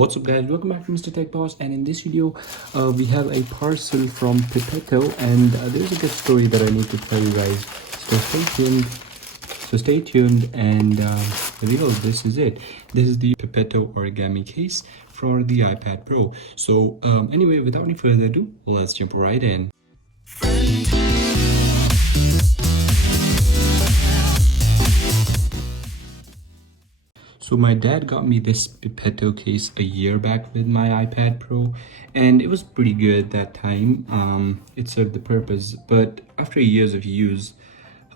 What's up guys, welcome back to Mr. Tech Boss, and in this video we have a parcel from Pipetto, and there's a good story that I need to tell you guys, so stay tuned. And this is it. This is the Pipetto origami case for the iPad Pro. So anyway, without any further ado, let's jump right in. So my dad got me this Pipetto case a year back with my iPad Pro, and it was pretty good that time. It served the purpose, but after years of use,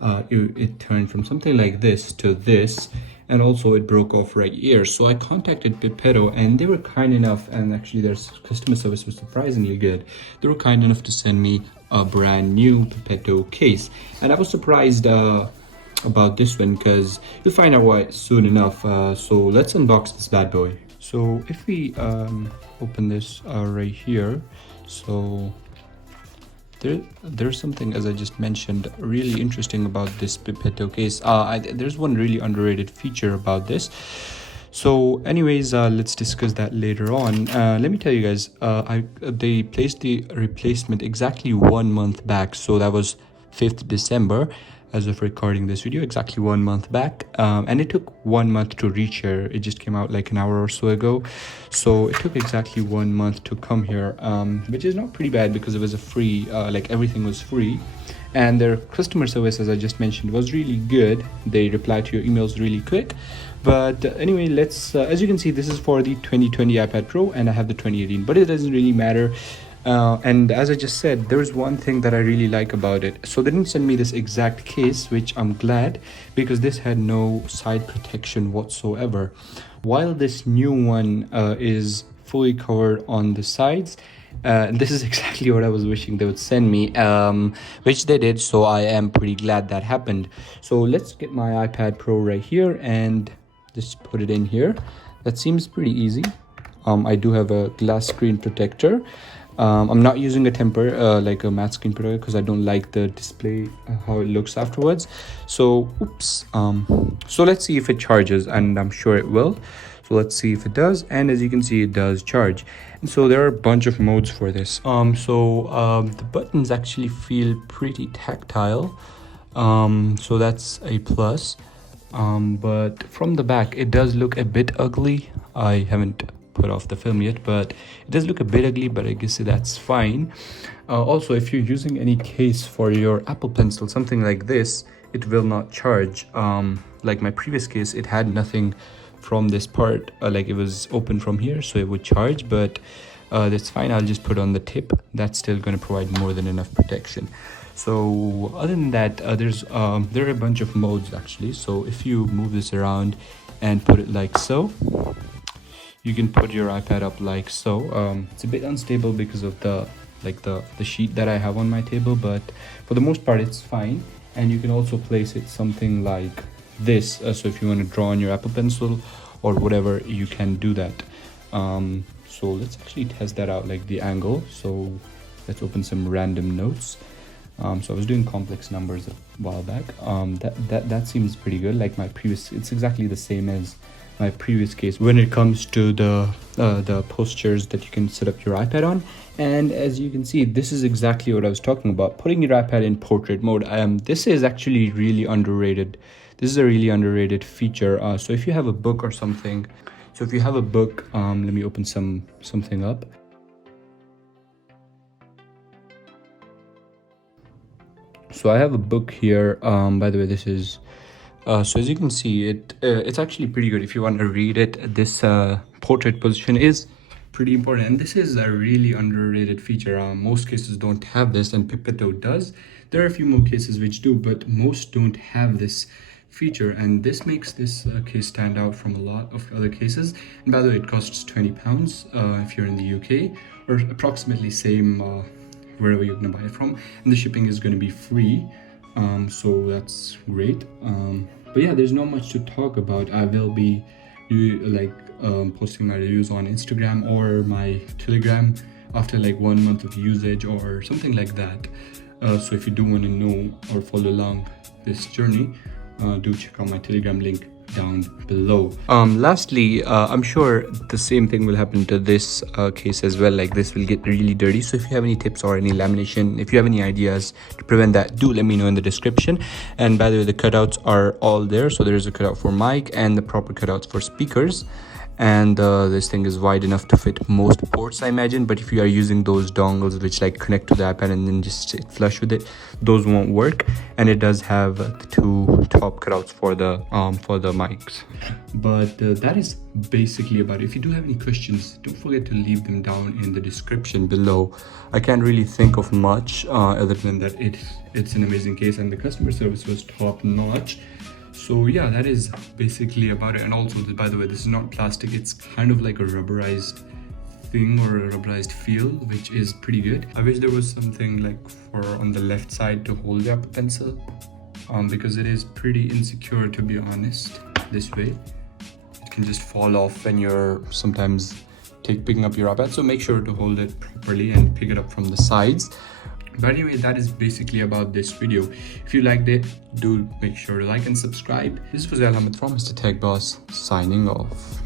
it turned from something like this to this, and also it broke off right here. So I contacted Pipetto, and they were kind enough, and actually their customer service was surprisingly good. They were kind enough to send me a brand new Pipetto case, and I was surprised about this one because you'll find out why soon enough. So let's unbox this bad boy. So if we open this right here, so there's something, as I just mentioned, really interesting about this Pipetto case. There's one really underrated feature about this. So anyways, let's discuss that later on. Let me tell you guys, they placed the replacement exactly 1 month back, so that was 5th December as of recording this video, exactly 1 month back, and it took 1 month to reach here. It just came out like an hour or so ago, so it took exactly 1 month to come here, which is not pretty bad because it was a free, like everything was free, and their customer service, as I just mentioned, was really good. They replied to your emails really quick. But anyway, let's as you can see, this is for the 2020 iPad Pro, and I have the 2018, but it doesn't really matter. And as I just said, there's one thing that I really like about it. So they didn't send me this exact case, which I'm glad, because this had no side protection whatsoever, while this new one is fully covered on the sides. This is exactly what I was wishing they would send me, which they did, so I am pretty glad that happened. So let's get my iPad Pro right here and just put it in here. That seems pretty easy. I do have a glass screen protector. I'm not using a temper, like a matte screen protector, because I don't like the display, how it looks afterwards. So oops. So let's see if it charges, and I'm sure it will. So let's see if it does, and as you can see, it does charge. And so there are a bunch of modes for this. The buttons actually feel pretty tactile, so that's a plus. But from the back, it does look a bit ugly. I haven't put off the film yet, but it does look a bit ugly, but I guess that's fine. Also, if you're using any case for your Apple Pencil, something like this, it will not charge. Like my previous case, it had nothing from this part, like it was open from here, so it would charge, but that's fine. I'll just put on the tip. That's still going to provide more than enough protection. So other than that, there are a bunch of modes actually. So if you move this around and put it like so, you can put your iPad up like so. It's a bit unstable because of the sheet that I have on my table, but for the most part it's fine. And you can also place it something like this, so if you want to draw on your Apple Pencil or whatever, you can do that. So let's actually test that out, like the angle. So let's open some random notes. So I was doing complex numbers a while back. That seems pretty good. Like my previous, it's exactly the same as my previous case when it comes to the postures that you can set up your iPad on. And as you can see, this is exactly what I was talking about, putting your iPad in portrait mode. This is actually really underrated. This is a really underrated feature. So if you have a book or something, let me open something up. So I have a book here. By the way, this is so as you can see, it's actually pretty good if you want to read it. This portrait position is pretty important, and this is a really underrated feature. Most cases don't have this, and Pipetto does. There are a few more cases which do, but most don't have this feature, and this makes this case stand out from a lot of other cases. And by the way, it costs £20 if you're in the UK, or approximately same wherever you're gonna buy it from, and the shipping is going to be free. So that's great. But yeah, there's not much to talk about. I will be posting my reviews on Instagram or my Telegram after like 1 month of usage or something like that. So if you do want to know or follow along this journey, do check out my Telegram link down below. Lastly, I'm sure the same thing will happen to this case as well. Like, this will get really dirty. So if you have any tips or any lamination, if you have any ideas to prevent that, do let me know in the description. And by the way, the cutouts are all there. So there's a cutout for mic and the proper cutouts for speakers. And this thing is wide enough to fit most ports, I imagine. But if you are using those dongles which like connect to the iPad and then just sit flush with it, those won't work. And it does have the two top cutouts for the mics. But that is basically about it. If you do have any questions, don't forget to leave them down in the description below. I can't really think of much other than that it's an amazing case and the customer service was top notch. So yeah, that is basically about it. And also, by the way, this is not plastic. It's kind of like a rubberized thing or a rubberized feel, which is pretty good. I wish there was something like for on the left side to hold up a pencil, because it is pretty insecure, to be honest. This way, it can just fall off when you're sometimes picking up your iPad. So make sure to hold it properly and pick it up from the sides. But anyway, that is basically about this video. If you liked it, do make sure to like and subscribe. This was Alhamid from Mr. Tech Boss, signing off.